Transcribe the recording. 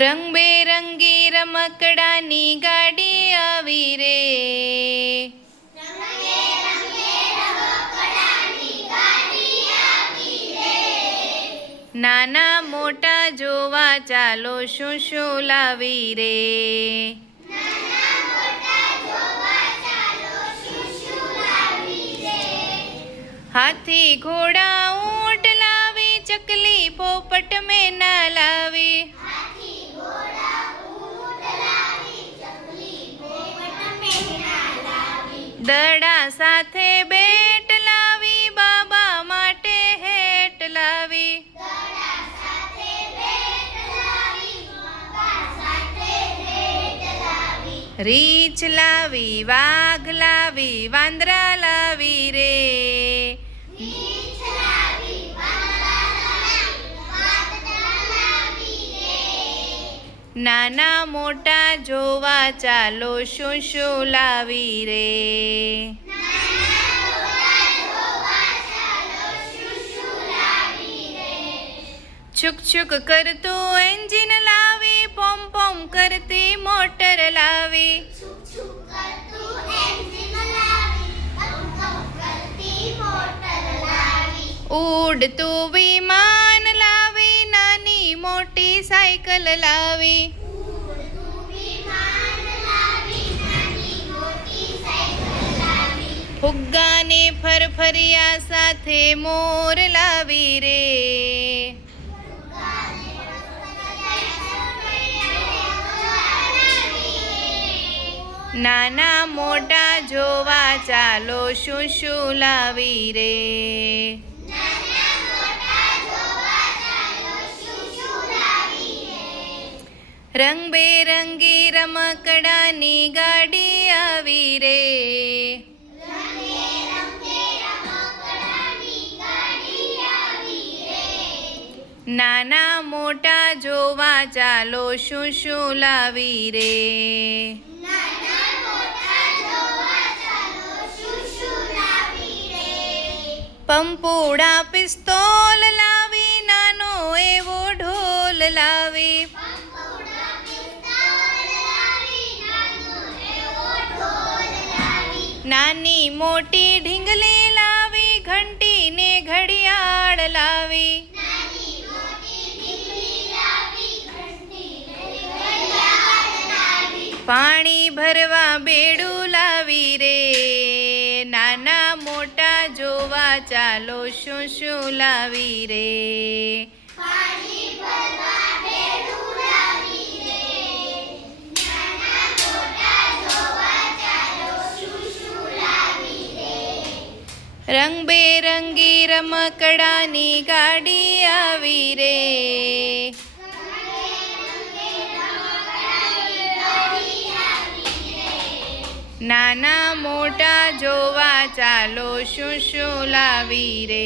રંગબેરંગી રમકડાની ગાડી આવી રે, નાના મોટા જોવા ચાલો શું શું લાવી રે, હાથી ઘોડા ઊંટ લાવી, ચકલી પોપટ મેના લાવી, દડા સાથે બેટ લાવી, બાબા માટે હેટ લાવી, રીંછ લાવી, વાઘ લાવી, વાંદરા લાવી રે, નાના મોટા જોવા ચાલો શું શું લાવી રે, છુક છુક કરતું એન્જિન લાવી, પોમ પોમ કરતી મોટર લાવી, ઉડતું વિમાન લાવી, નાની મોટી સાયકલ લાવી, ફુગ્ગાને ફરફરિયા સાથે મોર લાવી રે, નાના મોટા જોવા ચાલો શું શું લાવી રે, રંગબેરંગી રમકડાની ગાડી આવી રે, નાના મોટા જોવા ચાલો શું શું લાવી રે, પંપુડા પિસ્તોલ લાવી, નાનો એવો ઢોલ લાવી, નાની મોટી ઢીંગલી લાવી, ઘંટી ને ઘડિયાળ લાવી, પાણી ભરવા બેડું લાવી રે, નાના મોટા જોવા ચાલો શું શું લાવી રે, રંગબેરંગી રમકડાની ગાડી આવી રે, નાના મોટા જોવા ચાલો શું શું લાવી રે.